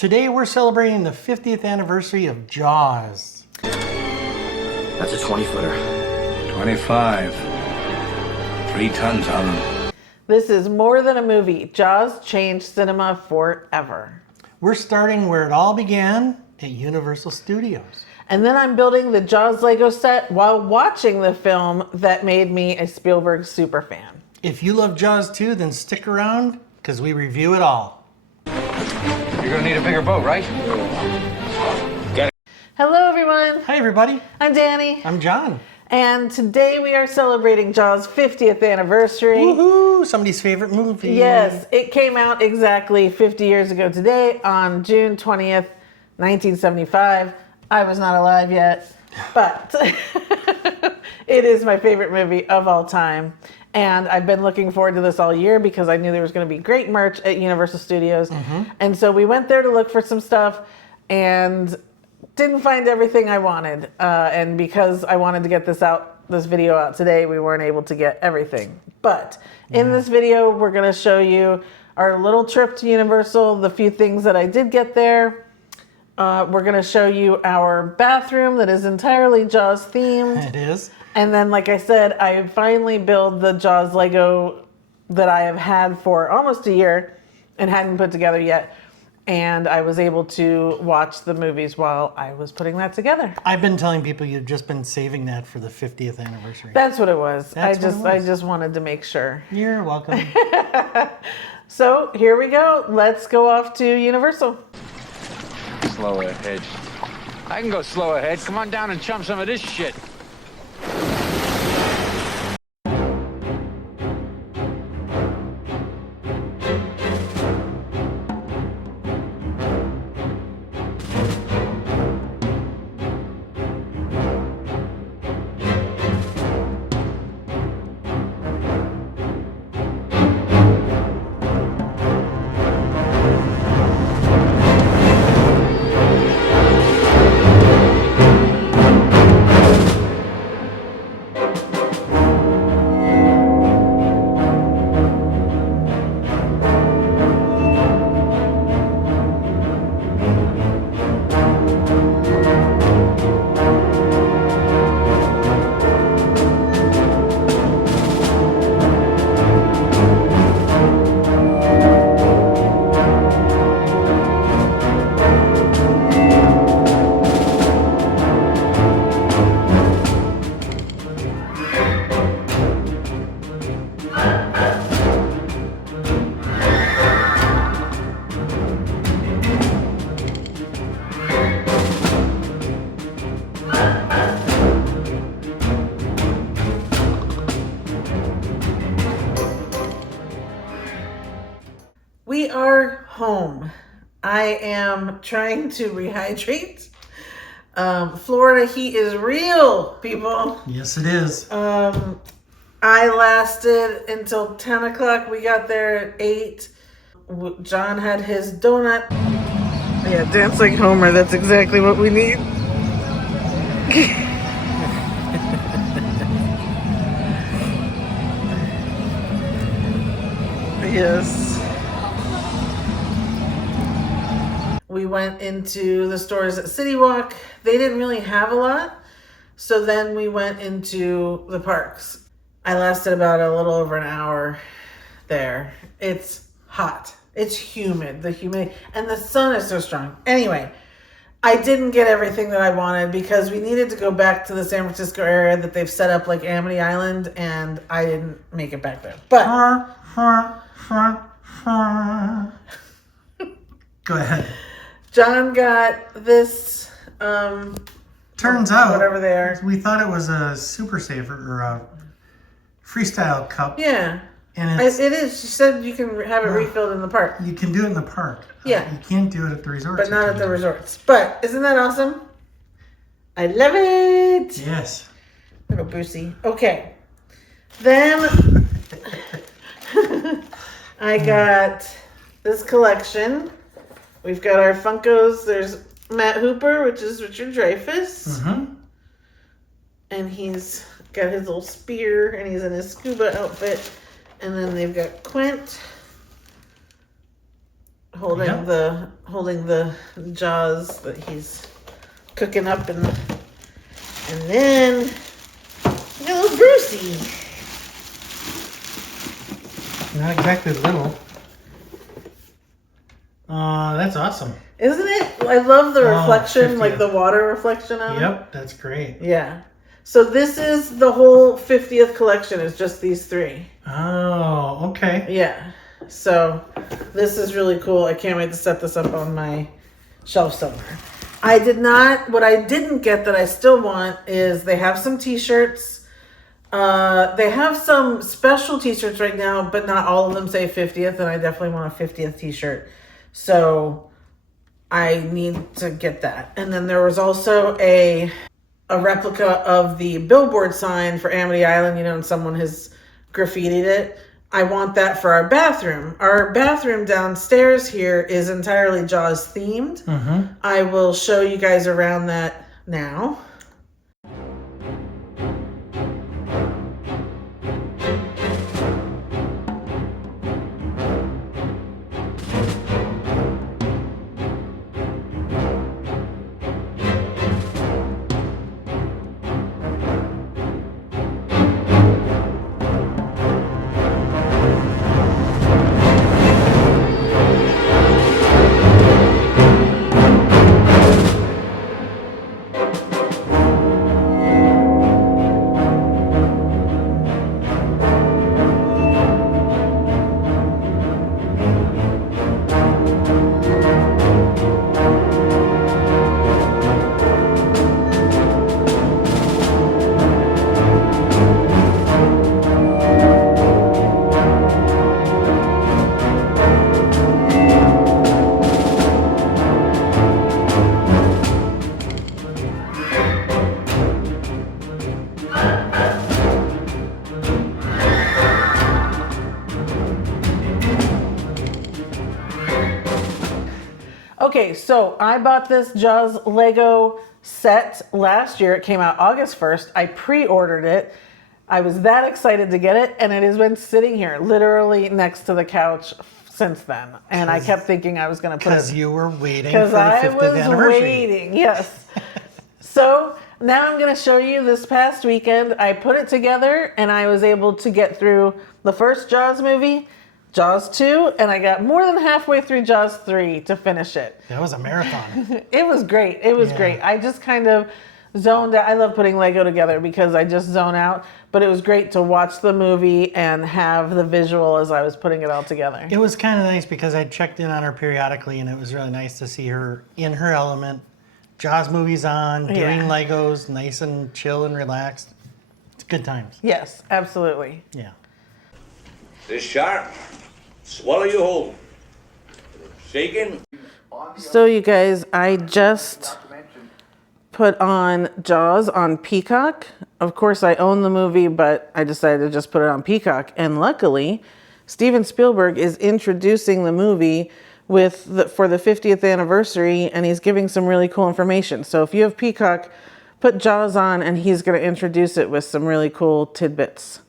Today we're celebrating the 50th anniversary of Jaws. That's a 20-footer. 25. 3 tons on them. This is more than a movie. Jaws changed cinema forever. We're starting where it all began, at Universal Studios. And then I'm building the Jaws Lego set while watching the film that made me a Spielberg superfan. If you love Jaws too, then stick around, because we review it all. You're gonna need a bigger boat, right? Hello everyone, Hi everybody, I'm Danny. I'm John. And today we are celebrating Jaws' 50th anniversary. Woohoo! Somebody's favorite movie. Yes, it came out exactly 50 years ago today on June 20th, 1975. I was not alive yet, but it is my favorite movie of all time. And I've been looking forward to this all year because I knew there was going to be great merch at Universal Studios. And so we went there to look for some stuff and didn't find everything I wanted. And because I wanted to get this video out today, we weren't able to get everything. But in this video, we're going to show you our little trip to Universal, the few things that I did get there. We're going to show you our bathroom that is entirely Jaws themed. It is. And then, like I said, I finally built the Jaws Lego that I have had for almost a year and hadn't put together yet. And I was able to watch the movies while I was putting that together. I've been telling people you've just been saving that for the 50th anniversary. That's what it was. That's what it was. I just wanted to make sure. You're welcome. So here we go. Let's go off to Universal. Slow ahead. I can go slow ahead. Come on down and chum some of this shit. We are home. I am trying to rehydrate. Florida heat is real, people. Yes, it is. I lasted until 10 o'clock. We got there at 8. John had his donut. Yeah, dance like Homer. That's exactly what we need. Yes. We went into the stores at City Walk. They didn't really have a lot. So then we went into the parks. I lasted about a little over an hour there. It's hot. It's humid. And the sun is so strong. Anyway, I didn't get everything that I wanted because we needed to go back to the San Francisco area that they've set up like Amity Island, and I didn't make it back there. But Go ahead. John got this, Turns out, whatever they are. we thought it was a Super Saver or a Freestyle cup. Yeah. And it's, It is. She said you can have it refilled in the park. you can do it in the park. Yeah. You can't do it at the resorts. But not at the resorts. But isn't that awesome? I love it. Yes. Little Boosie. Okay. Then I got this collection. We've got our Funkos. There's Matt Hooper, which is Richard Dreyfuss. Mm-hmm. And he's got his little spear, and he's in his scuba outfit. And then they've got Quint. holding Yep. the Jaws that he's cooking up, and then we got little Brucey. Not exactly little. That's awesome. Isn't it? I love the reflection, 50th. like the water reflection on it. Yep, that's great. Yeah. So this is the whole 50th collection. Is just these three. Oh, okay. Yeah. So this is really cool. I can't wait to set this up on my shelf somewhere. What I didn't get that I still want is they have some t-shirts. They have some special t-shirts right now, but not all of them say 50th, and I definitely want a 50th t-shirt. So I need to get that. And then there was also a replica of the billboard sign for Amity Island, and someone has graffitied it. I want that for our bathroom. Our bathroom downstairs here is entirely Jaws themed. Mm-hmm. I will show you guys around that now. Okay, so I bought this Jaws Lego set last year. It came out August 1st. I pre-ordered it. I was that excited to get it, and it has been sitting here literally next to the couch since then. And I kept thinking I was going to put it... Because you were waiting for the Because 50th I was anniversary. waiting, yes. So now I'm going to show you this past weekend. I put it together, and I was able to get through the first Jaws movie, Jaws 2, and I got more than halfway through Jaws 3 to finish it. That was a marathon. It was great. It was great. I just kind of zoned out. I love putting Lego together because I just zone out, but it was great to watch the movie and have the visual as I was putting it all together. It was kind of nice because I checked in on her periodically, and it was really nice to see her in her element. Jaws movies on, doing Legos, nice and chill and relaxed. It's good times. Yes, absolutely. Yeah. This sharp. Swallow you whole. Shaking. So you guys, I just put on Jaws on Peacock. Of course, I own the movie, but I decided to just put it on Peacock. And luckily, Steven Spielberg is introducing the movie for the 50th anniversary, and he's giving some really cool information. So if you have Peacock, put Jaws on, and he's going to introduce it with some really cool tidbits.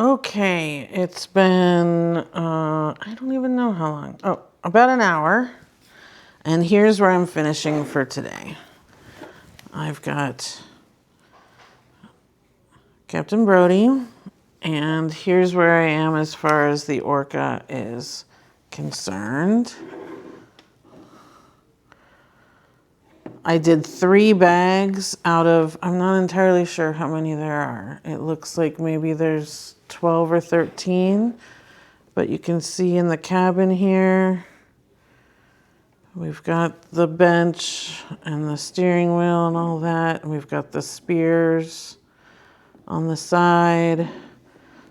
Okay, it's been, I don't even know how long. Oh, about an hour. And here's where I'm finishing for today. I've got Captain Brody, and here's where I am as far as the orca is concerned. I did 3 bags out of, I'm not entirely sure how many there are. It looks like maybe there's 12 or 13, but you can see in the cabin here, we've got the bench and the steering wheel and all that. And we've got the spears on the side.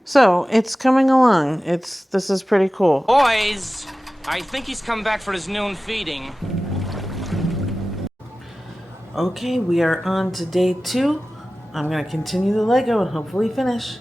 So it's coming along. This is pretty cool. Boys, I think he's come back for his noon feeding. Okay, we are on to day 2. I'm gonna continue the Lego and hopefully finish.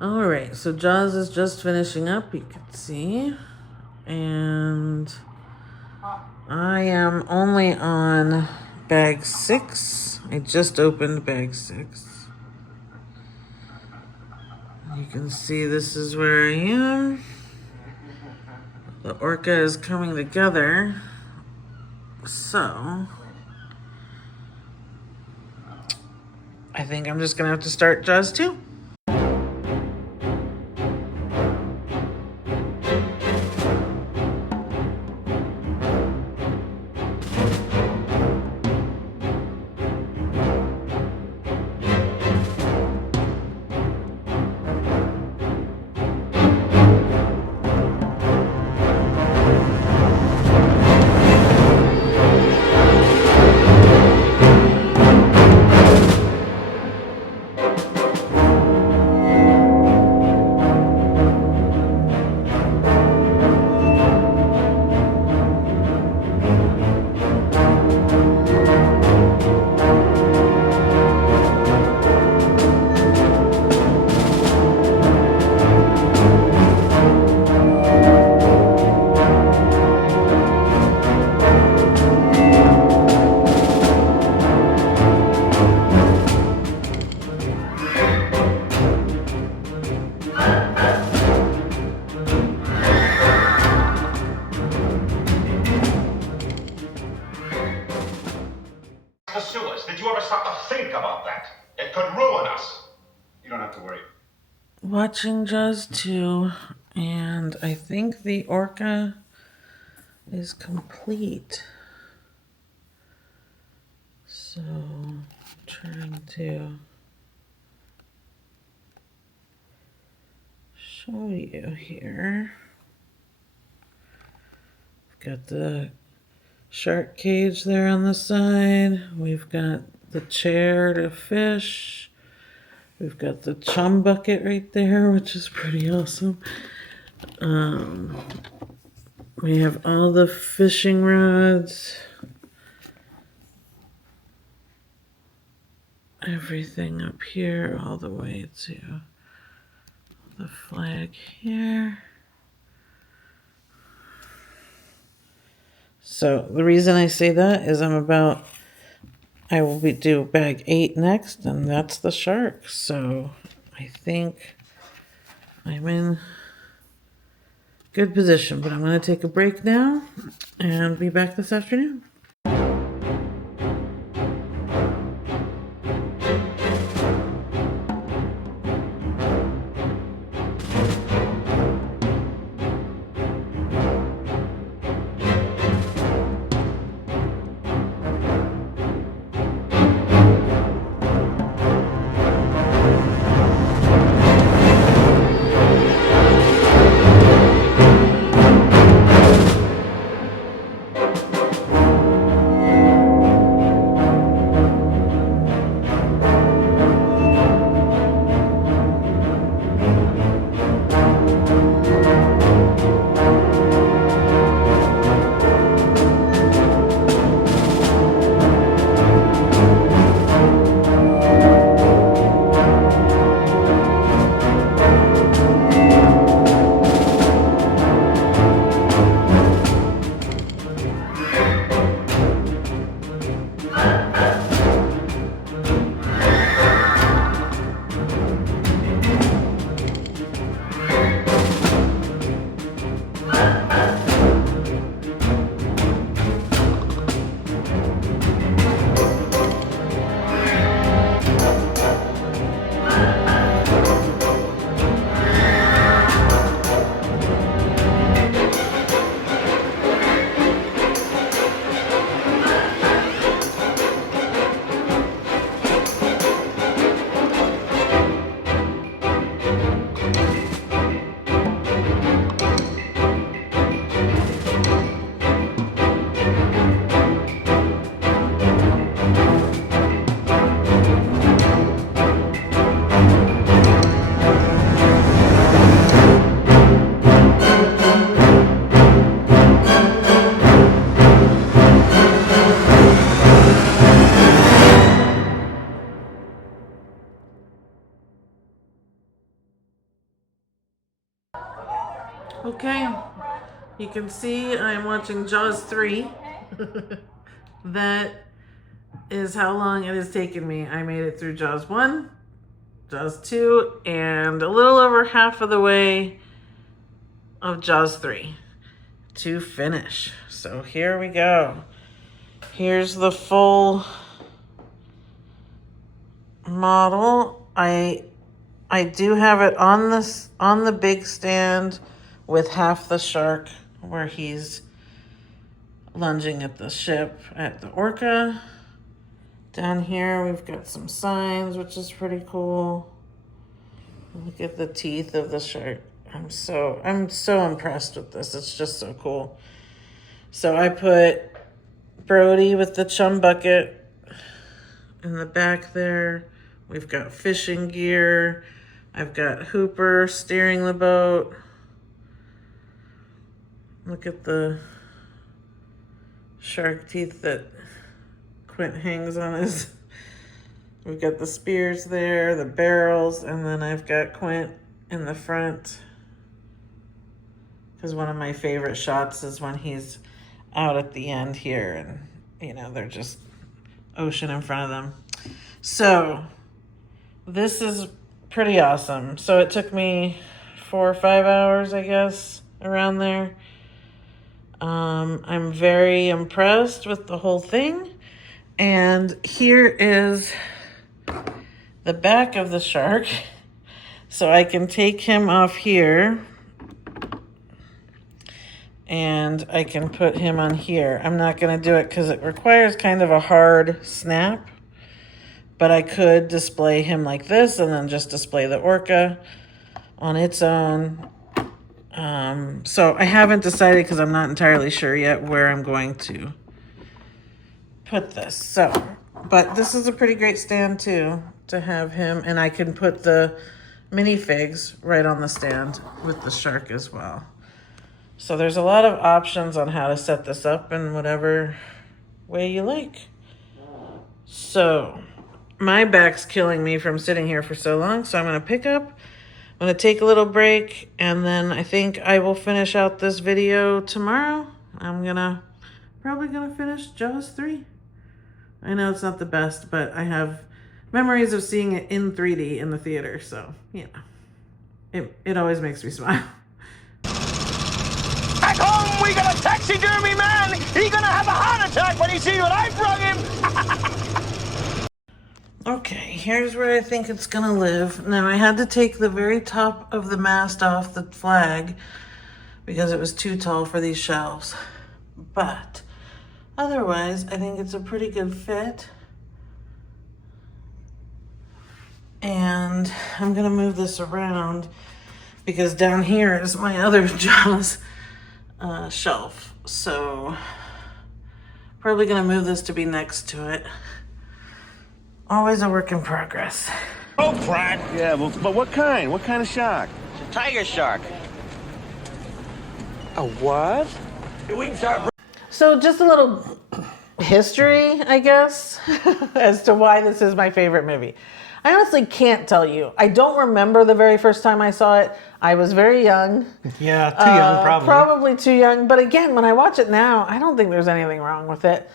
All right, so Jaws is just finishing up, you can see. And I am only on bag 6. I just opened bag 6. You can see this is where I am. The orca is coming together. So I think I'm just gonna have to start Jaws 2. The sewers. Did you ever stop to think about that? It could ruin us. You don't have to worry. Watching Jaws 2, and I think the orca is complete. So, trying to show you here. We've got the shark cage there on the side. We've got the chair to fish. We've got the chum bucket right there, which is pretty awesome. We have all the fishing rods. Everything up here, all the way to the flag here. So the reason I say that is I will do bag 8 next, and that's the shark. So I think I'm in good position, but I'm going to take a break now and be back this afternoon. Okay, you can see I'm watching Jaws 3. That is how long it has taken me. I made it through Jaws 1, Jaws 2, and a little over half of the way of Jaws 3 to finish. So here we go. Here's the full model. I do have it on the big stand with half the shark where he's lunging at the ship at the orca. Down here we've got some signs, which is pretty cool. Look at the teeth of the shark. I'm so impressed with this. It's just so cool. So I put Brody with the chum bucket in the back there. We've got fishing gear. I've got Hooper steering the boat. Look at the shark teeth that Quint hangs on his. We've got the spears there, the barrels, and then I've got Quint in the front. Because one of my favorite shots is when he's out at the end here and, you know, they're just ocean in front of them. So this is pretty awesome. So it took me 4 or 5 hours, I guess, around there. I'm very impressed with the whole thing. And here is the back of the shark. So I can take him off here and I can put him on here. I'm not going to do it because it requires kind of a hard snap, but I could display him like this and then just display the orca on its own. So I haven't decided because I'm not entirely sure yet where I'm going to put this. So, but this is a pretty great stand too, to have him, and I can put the minifigs right on the stand with the shark as well. So there's a lot of options on how to set this up in whatever way you like. So my back's killing me from sitting here for so long, so I'm going to pick up. I'm going to take a little break, and then I think I will finish out this video tomorrow. I'm probably going to finish Jaws 3. I know it's not the best, but I have memories of seeing it in 3D in the theater, so, you know, it always makes me smile. Back home, we got a taxidermy man. He gonna have a heart attack when he sees what I brought him. Okay, here's where I think it's gonna live. Now, I had to take the very top of the mast off the flag because it was too tall for these shelves. But otherwise, I think it's a pretty good fit. And I'm gonna move this around because down here is my other Jaws shelf. So probably gonna move this to be next to it. Always a work in progress. Oh, crap. Yeah, but what kind? What kind of shark? It's a tiger shark. A what? We can start. So just a little history, I guess, as to why this is my favorite movie. I honestly can't tell you. I don't remember the very first time I saw it. I was very young. Yeah, too young, probably. Probably too young. But again, when I watch it now, I don't think there's anything wrong with it.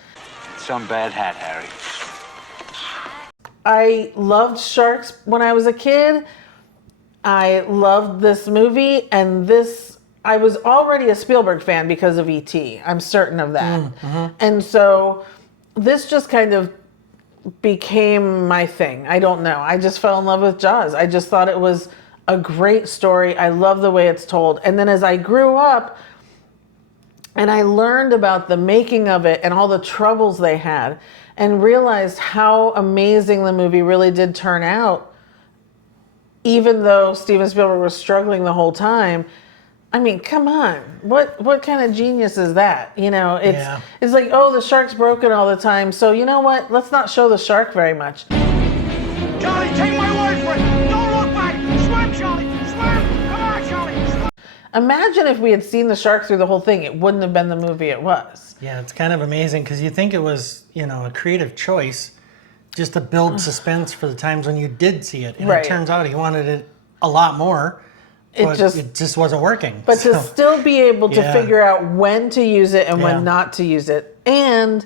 Some bad hat, Harry. I loved sharks when I was a kid. I loved this movie, and I was already a Spielberg fan because of E.T. I'm certain of that. Mm-hmm. And so this just kind of became my thing. I don't know. I just fell in love with Jaws. I just thought it was a great story. I love the way it's told. And then as I grew up and I learned about the making of it and all the troubles they had and realized how amazing the movie really did turn out, even though Steven Spielberg was struggling the whole time. I mean, come on. What kind of genius is that? You know, it's like, oh, the shark's broken all the time. So you know what? Let's not show the shark very much. Charlie, take my word for it. Don't look back. Swim, Charlie. Swim. Come on, Charlie. Swim. Imagine if we had seen the shark through the whole thing. It wouldn't have been the movie it was. Yeah, it's kind of amazing because you think it was, you know, a creative choice just to build suspense for the times when you did see it. And Right. It turns out he wanted it a lot more. But it just wasn't working. But to still be able to Yeah. figure out when to use it and Yeah. when not to use it. And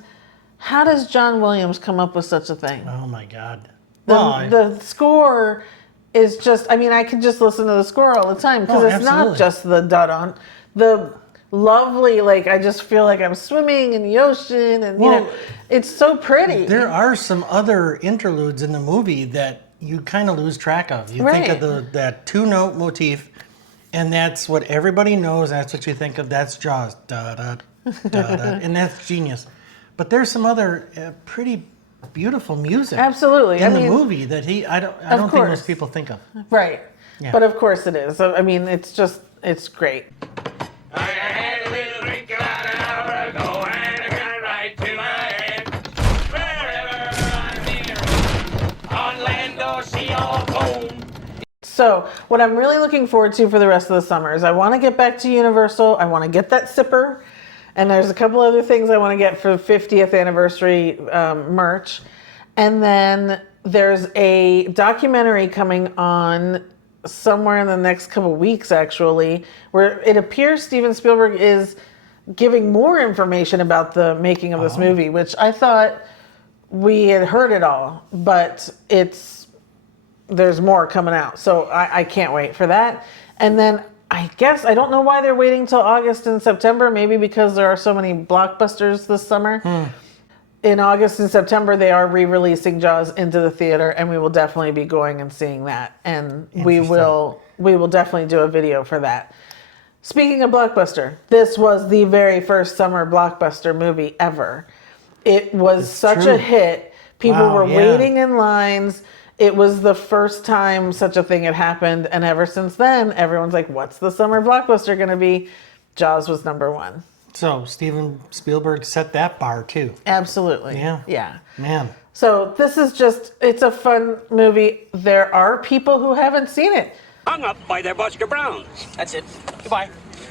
how does John Williams come up with such a thing? Oh my God. The score is just, I mean, I could just listen to the score all the time because it's absolutely. not just the dun-dun. The lovely, like, I just feel like I'm swimming in the ocean and, you know, it's so pretty. There are some other interludes in the movie that you kind of lose track of. You think of that 2-note motif, and that's what everybody knows. That's what you think of. That's Jaws. Da, da, da, da, and that's genius. But there's some other pretty beautiful music. Absolutely. In the movie that I don't think course. most people think of. Right. Yeah. But of course it is. I mean, it's great. I had a little drink about an hour ago, and I got it right to my head. Wherever I'm near, on land or sea or home. So what I'm really looking forward to for the rest of the summer is I want to get back to Universal. I want to get that sipper. And there's a couple other things I want to get for 50th anniversary merch. And then there's a documentary coming on somewhere in the next couple weeks, actually, where it appears Steven Spielberg is giving more information about the making of this movie, which I thought we had heard it all, but there's more coming out. So I can't wait for that. And then I guess, I don't know why they're waiting till August and September, maybe because there are so many blockbusters this summer. In August and September, they are re-releasing Jaws into the theater, and we will definitely be going and seeing that. And we will definitely do a video for that. Speaking of blockbuster, this was the very first summer blockbuster movie ever. It was such a hit. People were waiting in lines. It was the first time such a thing had happened, and ever since then, everyone's like, what's the summer blockbuster going to be? Jaws was number one. So Steven Spielberg set that bar too. Absolutely. Yeah. Man. So this is it's a fun movie. There are people who haven't seen it. Hung up by their Buster Browns. That's it. Goodbye.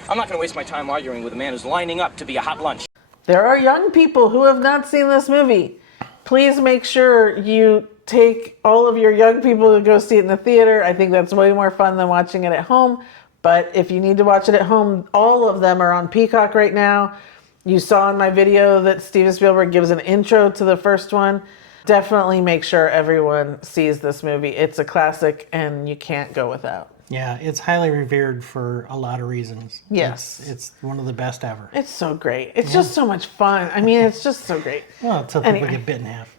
I'm not going to waste my time arguing with a man who's lining up to be a hot lunch. There are young people who have not seen this movie. Please make sure you take all of your young people to go see it in the theater. I think that's way more fun than watching it at home. But if you need to watch it at home, all of them are on Peacock right now. You saw in my video that Steven Spielberg gives an intro to the first one. Definitely make sure everyone sees this movie. It's a classic and you can't go without. Yeah, it's highly revered for a lot of reasons. Yes. It's one of the best ever. It's so great. It's just so much fun. I mean, it's just so great. Well, until people get bit in half.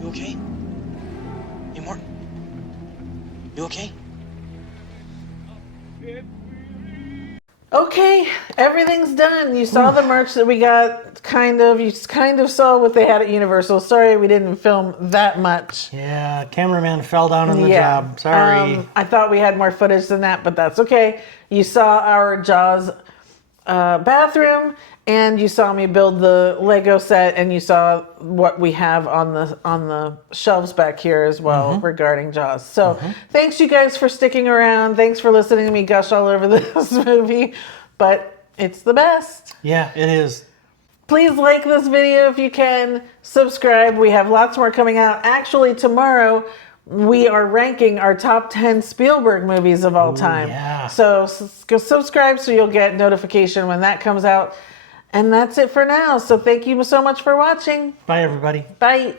You okay? Hey, Martin. You okay? Okay, everything's done. You saw the merch that we got, you kind of saw what they had at Universal. Sorry we didn't film that much. Yeah, cameraman fell down on the job. Sorry. I thought we had more footage than that, but that's okay. You saw our Jaws bathroom, and you saw me build the Lego set, and you saw what we have on the shelves back here as well regarding Jaws. So thanks you guys for sticking around. Thanks for listening to me gush all over this movie, but it's the best. Yeah, it is. Please like this video if you can. Subscribe. We have lots more coming out. Actually, tomorrow we are ranking our top 10 Spielberg movies of all time. Yeah. So go subscribe so you'll get notification when that comes out. And that's it for now. So thank you so much for watching. Bye, everybody. Bye.